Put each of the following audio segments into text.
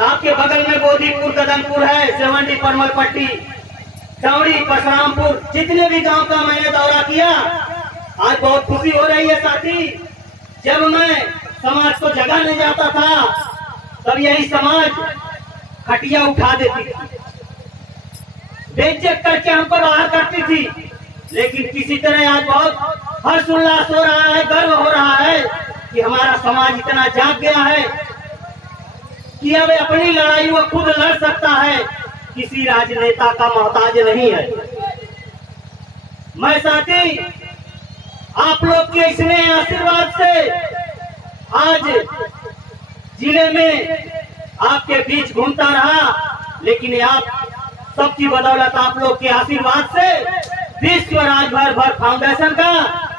आपके बगल में गोदीपुर, कदमपुर है, सेवंडी, परमलपट्टी, चौड़ी, परशुरामपुर, जितने भी गांव का मैंने दौरा किया, आज बहुत खुशी हो रही है साथी। जब मैं समाज को जगाने जाता था तब यही समाज खटिया उठा देती थी, बेइज्जत करके हमको बाहर करती थी। लेकिन किसी तरह आज बहुत हर्ष उल्लास हो रहा है, गर्व हो रहा है कि हमारा समाज इतना जाग गया है कि अब अपनी लड़ाई वो खुद लड़ सकता है, किसी राजनेता का मोहताज नहीं है। मैं साथी आप लोग के स्नेह आशीर्वाद से आज जिले में आपके बीच घूमता रहा, लेकिन आप सबकी बदौलत, आप लोग के आशीर्वाद से विश्व राजभर फाउंडेशन का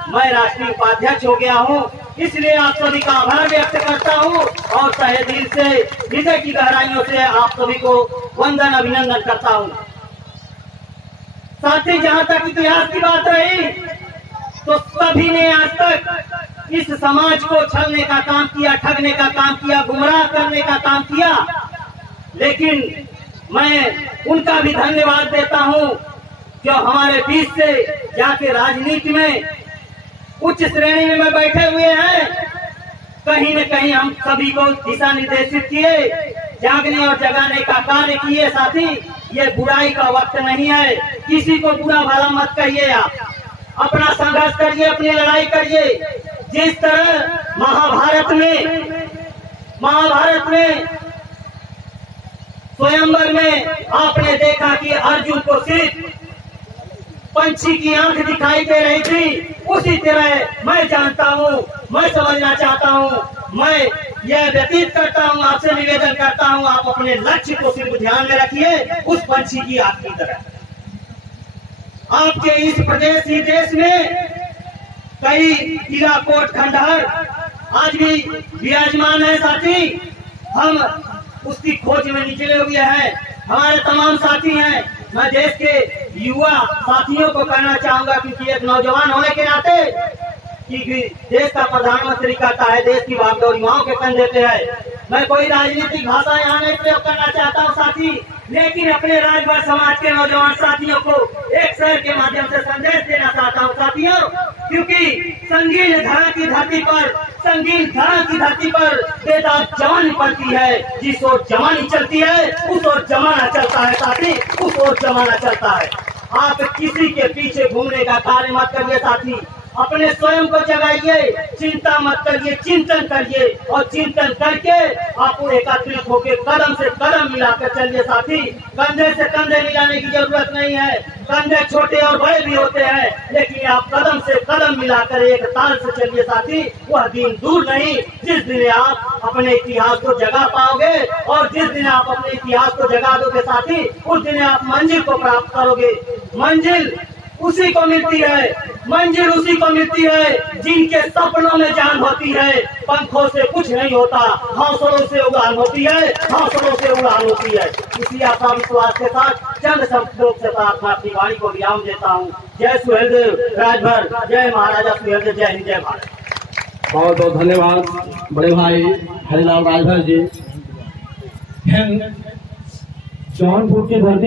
मैं राष्ट्रीय उपाध्यक्ष हो गया हूं। इसलिए आप सभी का आभार व्यक्त करता हूं और तहे दिल से, हृदय की गहराइयों से आप सभी को वंदन, अभिनंदन करता हूं। साथ ही जहां तक इतिहास की बात रही तो सभी ने आज तक इस समाज को छलने का काम किया, ठगने का काम किया, गुमराह करने का काम किया, लेकिन मैं उनका भी धन्यवाद देता हूं जो हमारे बीच से जाके राजनीति में उच्च श्रेणी में बैठे हुए हैं। कहीं न कहीं हम सभी को दिशा निर्देशित किए, जागने और जगाने का कार्य किए। साथी, ये बुराई का वक्त नहीं है, किसी को बुरा भला मत कहिए, आप अपना संघर्ष करिए, अपनी लड़ाई करिए। जिस तरह महाभारत में स्वयंवर में आपने देखा कि अर्जुन को सिर्फ पंछी की आंख दिखाई दे रही थी, उसी तरह मैं जानता हूँ, मैं समझना चाहता हूँ, मैं यह व्यतीत करता हूँ, आपसे निवेदन करता हूँ, आप अपने लक्ष्य को सिर्फ ध्यान में रखिए, उस पंछी की आंख की तरह। आपके इस प्रदेश ही देश में कई किला, कोट, खंडहर आज भी विराजमान है। साथी, हम उसकी खोज में निकले हुए हैं, हमारे तमाम साथी हैं। मैं देश के युवा साथियों को कहना चाहूंगा, क्योंकि एक नौजवान होने के नाते कि देश का प्रधानमंत्री कहता है देश की भागदौड़ युवाओं के कंधे पे है। मैं कोई राजनीतिक भाषा यहाँ नहीं प्रयोग करना चाहता हूँ साथी, लेकिन अपने राजभर समाज के नौजवान साथियों को एक शहर के माध्यम से संदेश देना चाहता हूँ साथियों, क्योंकि संगीन धरा की धरती पर बेदाग जवानी पड़ती है, जिस ओर जवानी चलती है उस ओर जमाना चलता है साथी, उस ओर जमाना चलता है। आप किसी के पीछे घूमने का कार्य मत करिए साथी, अपने स्वयं को जगाइए, चिंता मत करिए, चिंतन करिए और चिंतन करके आप एकत्रित होकर कदम से कदम मिलाकर चलिए साथी। कंधे से कंधे मिलाने की जरूरत नहीं है, कंधे छोटे और बड़े भी होते हैं, लेकिन आप कदम से कदम मिलाकर एक ताल से चलिए साथी। वह दिन दूर नहीं जिस दिन आप अपने इतिहास को जगा पाओगे, और जिस दिन आप अपने इतिहास को जगा दोगे साथी, उस दिन आप मंजिल को प्राप्त करोगे। मंजिल उसी को मिलती है, मंजिल उसी को मिलती है जिनके सपनों में जान होती है। पंखों से कुछ नहीं होता, हौसलों से उड़ान होती है, हौसलों से उड़ान होती है। इसी आशा विश्वास के साथ चंद शब्दों से साथ मैं अपनी वाणी को विराम देता हूँ। जय सुहेलदेव राजभर, जय महाराजा सुहेलदेव, जय हिंद, जय भारत। बहुत बहुत धन्यवाद बड़े भाई हरिलाल राजभर जी। जौनपुर की धरती